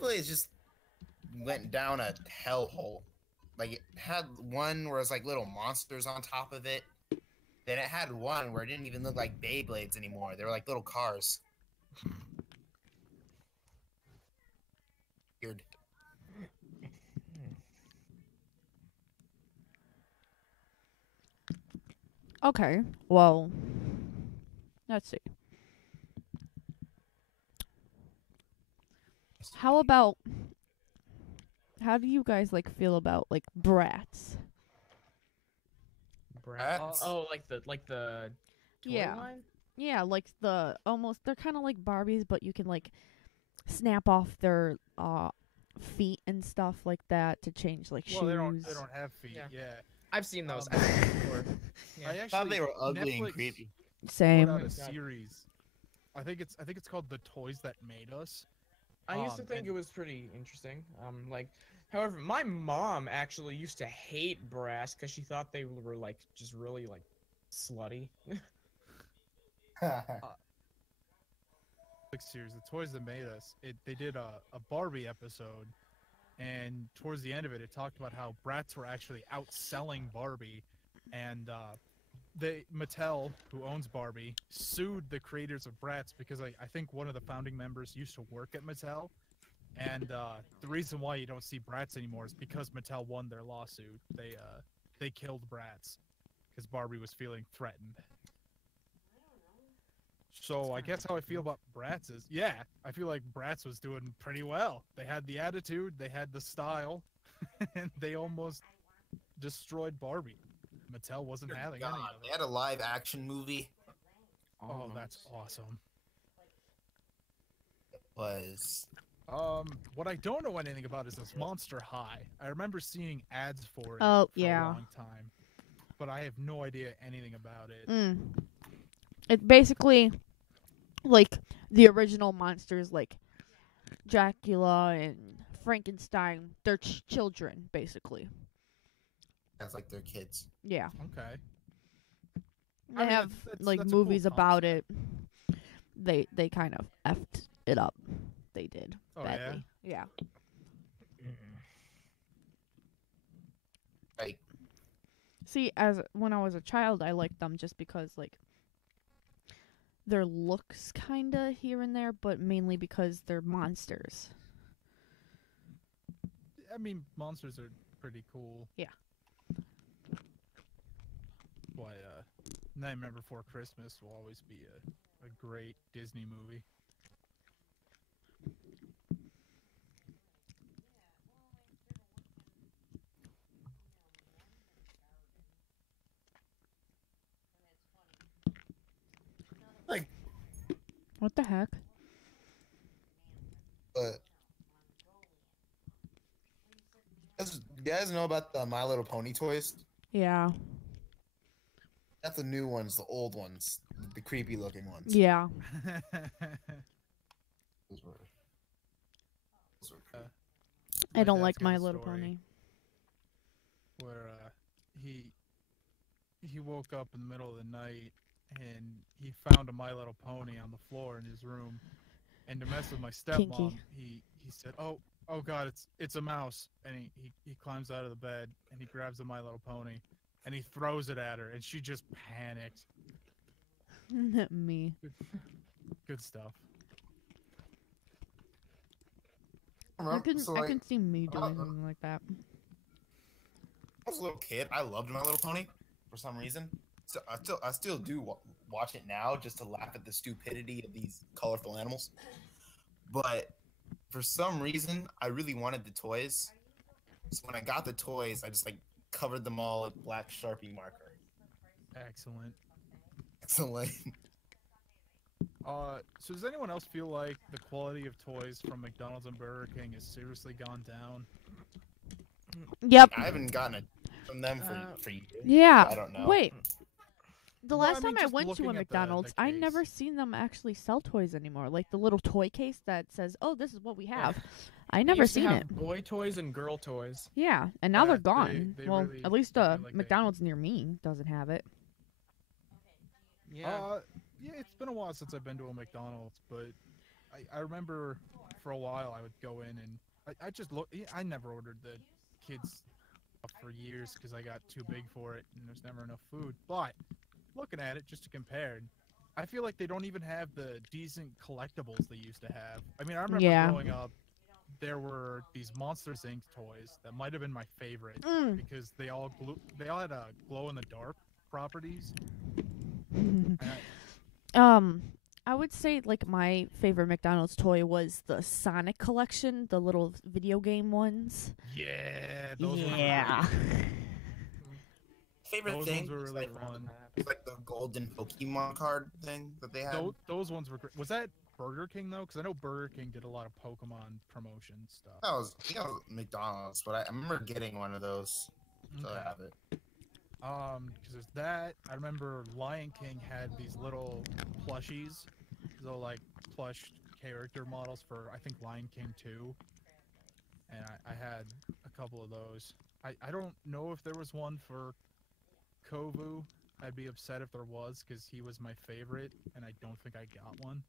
Beyblades just went down a hellhole. Like it had one where it's like little monsters on top of it. Then it had one where it didn't even look like Beyblades anymore. They were like little cars. Weird. Okay. Well, let's see. How do you guys like feel about like brats? Brats? Oh, like the toy Yeah. line? Yeah, like they're kind of like Barbies, but you can like snap off their feet and stuff like that to change like Well, shoes. they don't have feet. Yeah. Yeah. I've seen those. Um, I've seen those before. Yeah. I I actually thought they were ugly Netflix and creepy. put Same. out a God. series. I think it's called The Toys That Made Us. I used to think and- it was pretty interesting. However, my mom actually used to hate brass because she thought they were like just really like slutty. Series, The Toys That Made Us. They did a Barbie episode, and towards the end of it, it talked about how brats were actually outselling Barbie, and Mattel, who owns Barbie, sued the creators of Bratz because I think one of the founding members used to work at Mattel, and the reason why you don't see Bratz anymore is because Mattel won their lawsuit. They killed Bratz because Barbie was feeling threatened. So I guess how I feel about Bratz is, yeah, I feel like Bratz was doing pretty well. They had the attitude, they had the style, and they almost destroyed Barbie. Mattel wasn't having any God, of they it. had a live action movie. Oh, that's awesome. Was What I don't know anything about is this Monster High. I remember seeing ads for it Oh, for a yeah. long time, but I have no idea anything about it. It's basically like the original monsters, like Dracula and Frankenstein. They're children, basically. That's like their kids. Yeah, Okay. they mean, have that's like a cool movies about concept. it. They kind of effed it up. They did Oh, badly. Yeah. Like See, when I was a child, I liked them just because like their looks kinda here and there, but mainly because they're monsters. I mean, monsters are pretty cool. Yeah. Why, Nightmare Before Christmas will always be a great Disney movie. like What the heck? but you guys know about the My Little Pony toys? Yeah. Not the new ones, the old ones, the creepy looking ones. Yeah. Those were creepy. I don't dad's like got My a Little story Pony. Where he woke up in the middle of the night and he found a My Little Pony on the floor in his room. And to mess with my stepmom, Kinky. he said, "Oh God, it's a mouse!" And he climbs out of the bed and he grabs the My Little Pony and he throws it at her, and she just panicked. Me. Good stuff. I can So, I like, can see me doing uh, something like that. when I was a little kid, I loved My Little Pony for some reason. So I still do watch it now just to laugh at the stupidity of these colorful animals. But for some reason, I really wanted the toys. So when I got the toys, I just like covered them all with black Sharpie marker. Excellent. Excellent. So does anyone else feel like the quality of toys from McDonald's and Burger King has seriously gone down? Yep. I haven't gotten it from them for years. Yeah. I don't know. Wait. The No, I last mean, time I just went to looking a at the McDonald's, I case. never seen them actually sell toys anymore. Like the little toy case that says, "Oh, this is what we have." I never used to seen have it. Boy toys and girl toys. Yeah, and now Yeah, they're they- gone. they Well, really- at least I feel like they- McDonald's near me doesn't have it. Yeah. Yeah, it's been a while since I've been to a McDonald's, but I remember for a while I would go in and I just look. I never ordered the kids stuff for years because I got too big for it and there's never enough food. But looking at it just to compare, I feel like they don't even have the decent collectibles they used to have. I mean, I remember Yeah. growing up, there were these Monsters Inc. toys that might have been my favorite because they all had a glow in the dark properties. And I would say like my favorite McDonald's toy was the Sonic collection, the little video game ones. yeah, those Yeah. Favorite Those thing ones were was really like, fun. like the golden Pokemon card thing that they had. Those ones were great. Was that Burger King though? Because I know Burger King did a lot of Pokemon promotion stuff. I think that was McDonald's, but I remember getting one of those. So I have it. Because there's that. I remember Lion King had these little plushies, so like plush character models for I think Lion King 2, and I had a couple of those. I don't know if there was one for Kovu. I'd be upset if there was because he was my favorite, and I don't think I got one.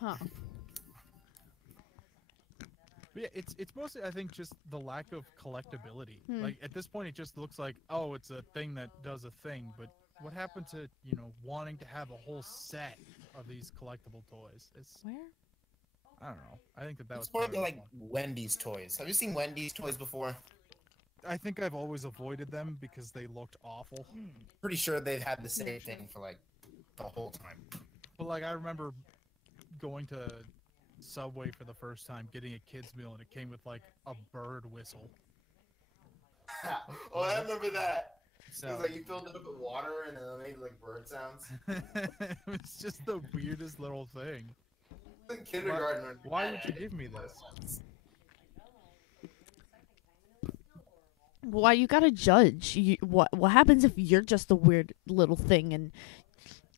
Huh. But yeah, it's mostly I think just the lack of collectability. Hmm. Like at this point, it just looks like it's a thing that does a thing. But what happened to wanting to have a whole set of these collectible toys? It's Where? I don't know. I think that was It's more part of the like fun. Wendy's toys. Have you seen Wendy's toys before? I think I've always avoided them because they looked awful. Pretty sure they've had the same thing for like the whole time. But like I remember going to Subway for the first time, getting a kids meal, and it came with like a bird whistle. Oh, I remember that. So It was like you filled it up with water and then it made like bird sounds. it was just the weirdest little thing. In kindergarten. Why would you give me this? Why you gotta judge? What happens if you're just a weird little thing and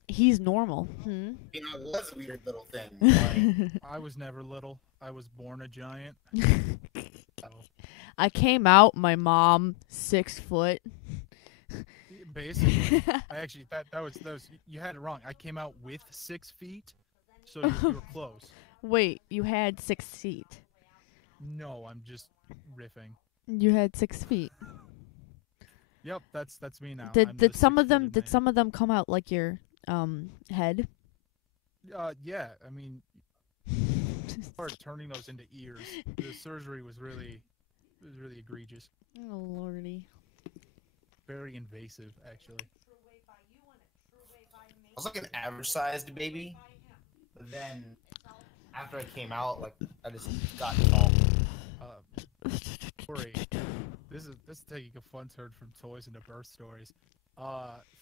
he's normal? Hmm? You know, it was a weird little thing. Like, I was never little. I was born a giant. So, I came out, my mom 6 foot. basically, I actually that was you had it wrong. I came out with 6 feet, so you were close. Wait, you had 6 feet. No, I'm just riffing. You had 6 feet. Yep, that's me now. I'm Did the some of them 6-footed man. some of them come out like your head? Yeah, I mean, start turning those into ears. The surgery was really egregious. Oh lordy. Very invasive, actually. I was like an average sized baby. But then after I came out, like I just got tall. Story. This is taking a fun turn from toys into birth stories.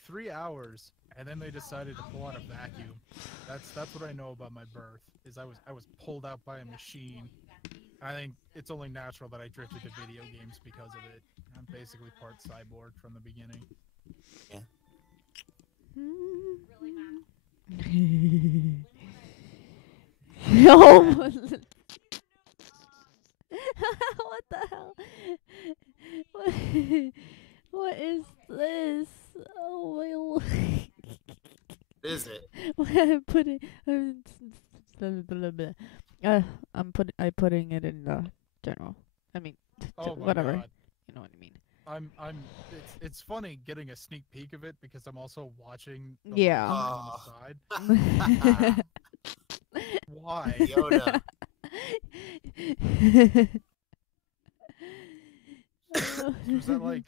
3 hours, and then they decided to pull out a vacuum. That's what I know about my birth. Is I was pulled out by a machine. I think it's only natural that I drifted to video games because of it. I'm basically part cyborg from the beginning. Oh, what the hell? What is this? Oh my lord. Is it? I'm putting I'm putting it in the general. I mean, Oh my whatever. god. You know what I mean. It's funny getting a sneak peek of it because I'm also watching the Yeah. line on the side. Why? Yoda. Was that like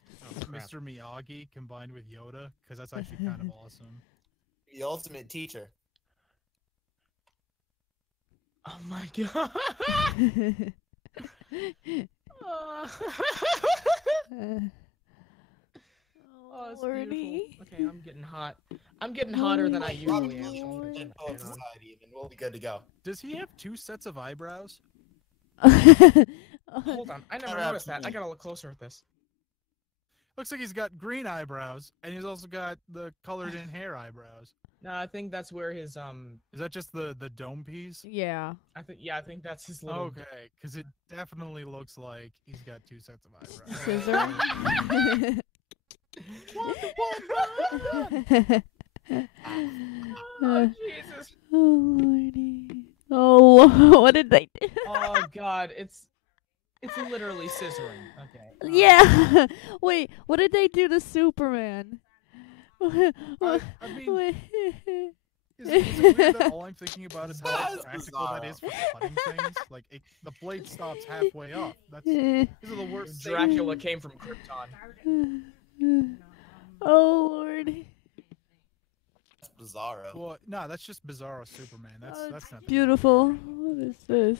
crap. Mr. Miyagi combined with Yoda? Because that's actually kind of awesome. The ultimate teacher. Oh my god. Oh, it's Lordy. beautiful. Okay, I'm getting hot. I'm getting hotter than I usually am. Lord. In Poet Society, and we'll be good to go. Does he have 2 sets of eyebrows? Hold on, I never noticed that. I gotta look closer at this. Looks like he's got green eyebrows, and he's also got the colored in hair eyebrows. No, I think that's where his Is that just the dome piece? Yeah. I think that's his little. Okay, because it definitely looks like he's got 2 sets of eyebrows. Scissor. Oh Jesus! Oh lordy. Oh, what did they do? Oh God! It's literally scissoring. Okay. Yeah. Wait, what did they do to Superman? I mean, is it weird that all I'm thinking about is how That's practical that bizarre. is for cutting things? Like, the blade stops halfway up. These are the worst. Dracula came from Krypton. Oh lordy. That's Bizarro. Well, no, that's just Bizarro Superman. That's not Beautiful. What is this?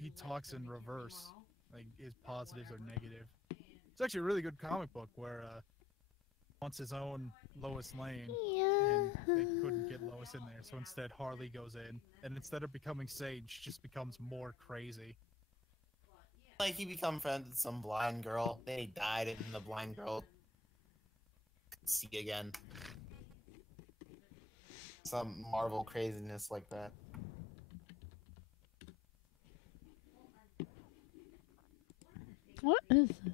He talks in reverse, like his positives are negative. It's actually a really good comic book where wants his own Lois Lane, and they couldn't get Lois in there, so instead Harley goes in, and instead of becoming sage, just becomes more crazy. Like he become friends with some blind girl, then he died, and the blind girl could see again. Some Marvel craziness like that. What is this?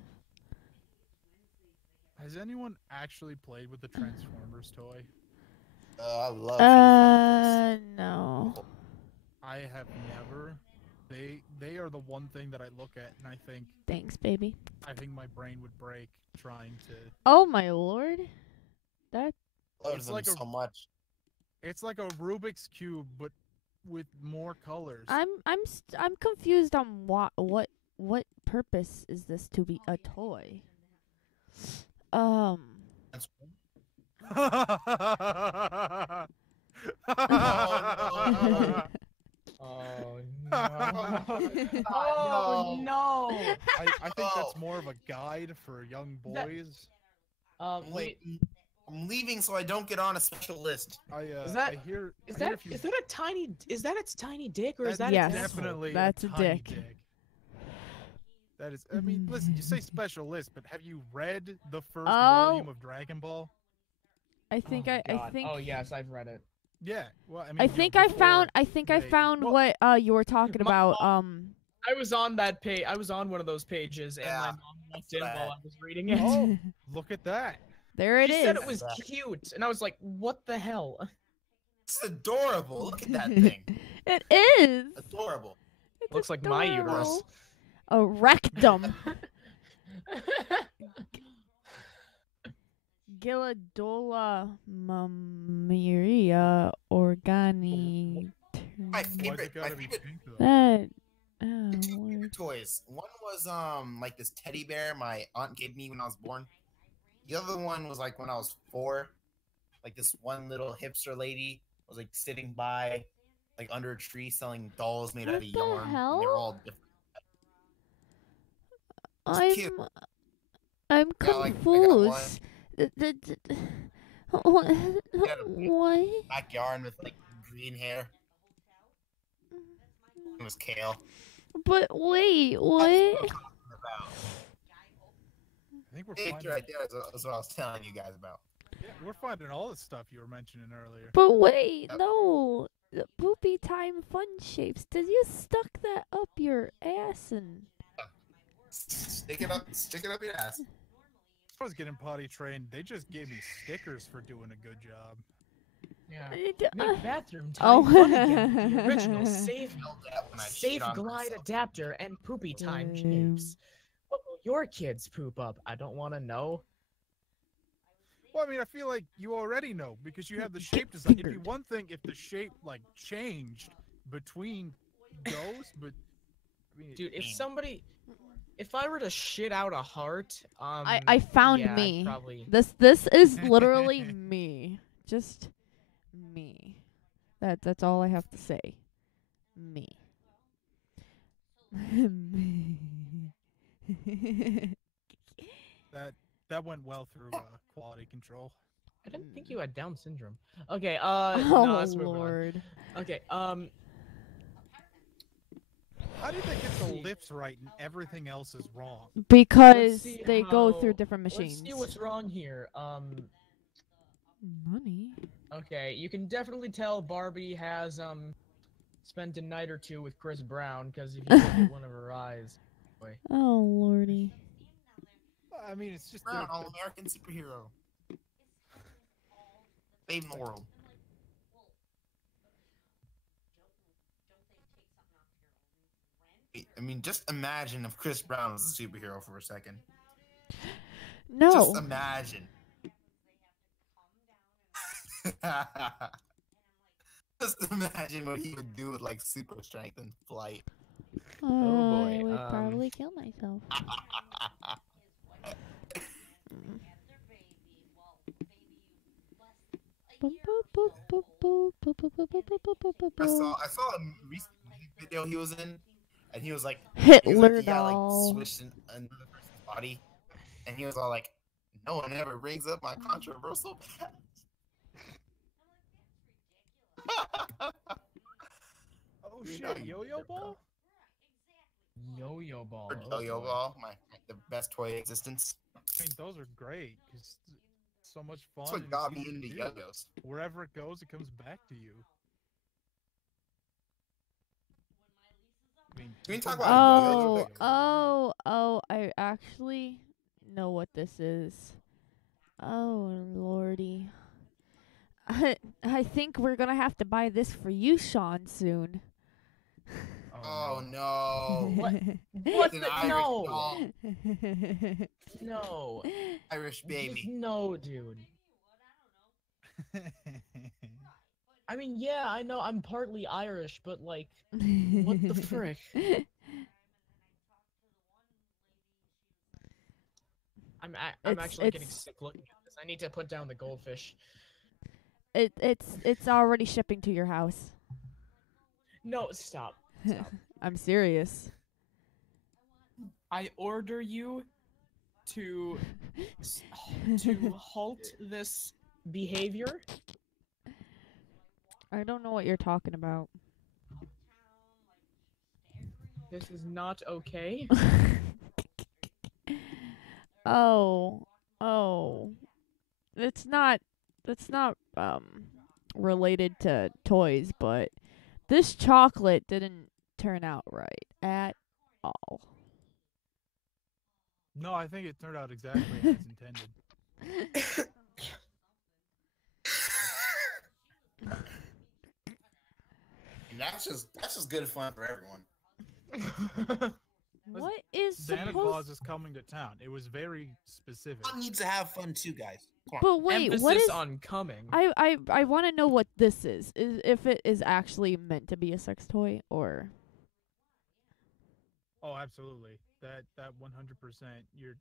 Has anyone actually played with the Transformers toy? I love. No. I have never. They are the one thing that I look at and I think Thanks, baby. my brain would break trying to. Oh my lord. That Loves It's them like a- so much. It's like a Rubik's cube, but with more colors. I'm confused on what purpose is this to be a toy? Oh no! Oh no! I think that's more of a guide for young That- boys. Wait. I'm leaving so I don't get on a special list. Is that- I hear. Is I hear that if you- is that a tiny? Is that its tiny dick or is that Yes. its asshole? definitely That's a tiny dick. That is. I mean, listen. You say special list, but have you read the first Oh. volume of Dragon Ball? I think Oh, I God. think Oh yes, I've read it. Yeah. Well, I mean. I you know, think I found before they- what you were talking My about. I was on that page. I was on one of those pages, and my Yeah, mom walked in that's while right. I was reading it. Oh, look at that. There it She is. said it was Right. cute, and I was like, "What the hell?" It's adorable. Look at that thing. It is. Adorable. It's Looks like my uterus. adorable. A rectum. Gillidola mammaria organi. My Why's favorite. it gotta My be favorite pink though? That. Oh, two Lord. favorite toys. One was like this teddy bear my aunt gave me when I was born. The other one was like when I was 4. Like this one little hipster lady was like sitting by, like under a tree selling dolls made out What of the yarn. And hell? they're all different. I'm cute. I'm Yeah, like, I got confused. What? got a big- What? Black yarn with like green hair. It was kale. But wait, That's what? I'm talking about. I think we're Picture finding. right there is what I was telling you guys about. Yeah, we're finding all the stuff you were mentioning earlier. But wait, Yep. no. The poopy time fun shapes. Did you stuck that up your ass and? Stick it up your ass. I was getting potty trained. They just gave me stickers for doing a good job. Yeah. Uh, Make bathroom time oh. fun again with the original safe Held that when I safe shit on glide myself. adapter and poopy time Damn. shapes. What will your kids poop up? I don't want to know. Well, I mean, I feel like you already know because you have the shape design. It'd be fingered. one thing if the shape like changed between those, but I mean, Dude, if I were to shit out a heart, I found yeah, I'd me. probably. This is literally me. Just me. That's all I have to say. Me. Me. that went well through quality control. I didn't think you had Down syndrome. Okay, Oh no, let's move on. Lord. Okay, How did they get the see. lips right and everything else is wrong? Because see they go through how- different let's machines. see what's wrong here. Money. Okay, you can definitely tell Barbie has spent a night or two with Chris Brown because if you look at one of her eyes, Oh lordy. I mean, it's just Brown, all-American superhero. babe in the world. I mean, just imagine if Chris Brown was a superhero for a second. No. Just imagine. Just imagine what he would do with like super strength and flight. Oh, boy, I would um, probably kill myself. I saw a recent music video he was in, and he was like, Hitler he got like doll. swished in another person's body, and he was all like, "No one ever brings up my controversial past." Oh shit, yo-yo ball? Yo-yo ball. Or oh, Yo-Yo boy. Ball, the best toy in existence. I mean, those are great because so much fun. That's what and got it's me easy to into do. yo-yos. Wherever it goes, it comes back to you. I mean, Can we you talk can about buy yo-yos? Oh, I actually know what this is. Oh, lordy. I think we're gonna have to buy this for you, Sean, soon. Oh no! What? It's What an the? Irish No. doll. No. Irish Just baby. no, dude. I mean, yeah, I know I'm partly Irish, but like, what the frick? I'm It's- actually getting it's- sick looking at this. I need to put down the goldfish. It's already shipping to your house. No, stop. I'm serious. I order you to to halt this behavior. I don't know what you're talking about. This is not okay. Oh. It's not related to toys, but this chocolate didn't turn out right at all. No, I think it turned out exactly as intended. And that's just good fun for everyone. What is Santa supposed Claus is coming to town. It was very specific. Everyone needs to have fun too, guys. Come on. But wait, Emphasis what is on coming. I want to know what this is. If it is actually meant to be a sex toy or Oh, absolutely. That 100%. Your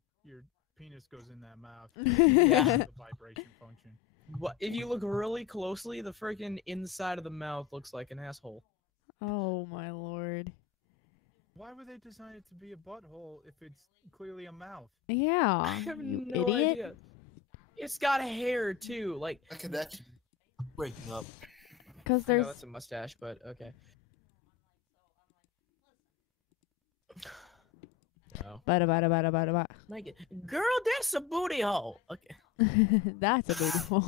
penis goes in that mouth. Yeah. The vibration function. What if you look really closely? The freaking inside of the mouth looks like an asshole. Oh my lord. Why would they design it to be a butthole if it's clearly a mouth? Yeah. I have you no idiot. idea. It's got hair too. Like A connection. Breaking up. Cuz I know there's that's a mustache, but okay. Oh. Bada. Like it. Girl, that's a booty hole. Okay. That's a beautiful.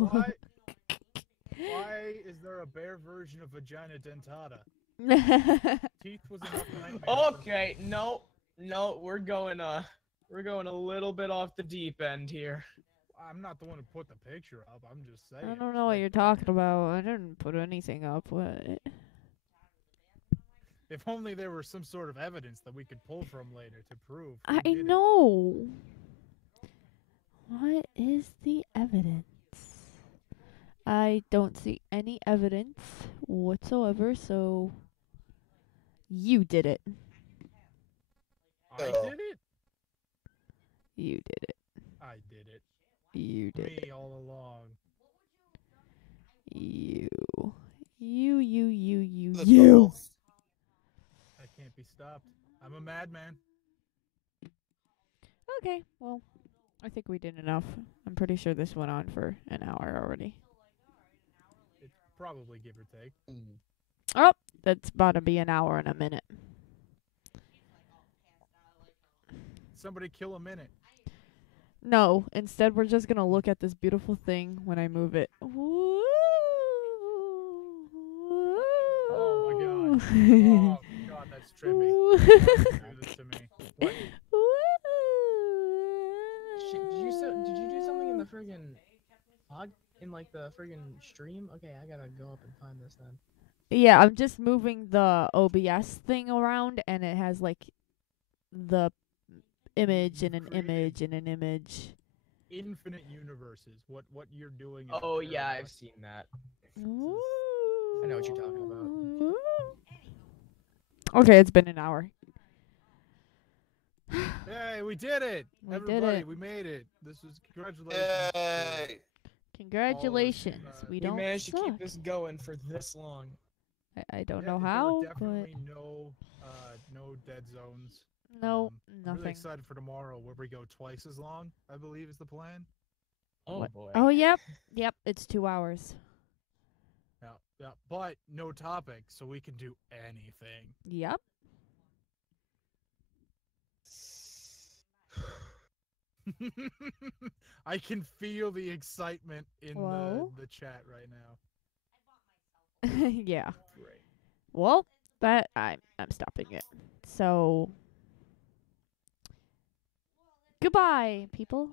Why is there a bear version of vagina dentata? Teeth was enough nightmare. Okay, no, we're going a little bit off the deep end here. I'm not the one who put the picture up. I'm just saying. I don't know what you're talking about. I didn't put anything up. What? If only there were some sort of evidence that we could pull from later to prove. who I did it. know. What is the evidence? I don't see any evidence whatsoever, so you did it. I did it. You did it. I did it. You did it. Me all along. You. I can't be stopped. I'm a madman. Okay, well, I think we did enough. I'm pretty sure this went on for an hour already. It's probably give or take. Oh, that's about to be an hour and a minute. Somebody kill a minute. No, instead we're just gonna look at this beautiful thing when I move it. Oh my god. Oh god, that's trippy. Ooh. Why would you do this to me? What? Did you do something in the friggin' in like the friggin' stream? Okay, I gotta go up and find this then. Yeah, I'm just moving the OBS thing around, and it has like the image and an image and an image. Infinite universes. What you're doing? Is Oh yeah, terrible. I've seen that. I know what you're talking about. Okay, it's been an hour. Hey, we did it! We did Everybody, it. we made it. This was congratulations. Yay! Congratulations. We We don't managed to suck. keep this going for this long. I don't Yeah, know there were how, but definitely no dead zones. no, I'm nothing. really excited for tomorrow, where we go twice as long. I believe is the plan. Oh What? boy. Oh, yep. It's 2 hours. Yeah, but no topic, so we can do anything. Yep. I can feel the excitement in Whoa. the chat right now. Yeah. Great. Well, that I'm stopping it. So goodbye, people.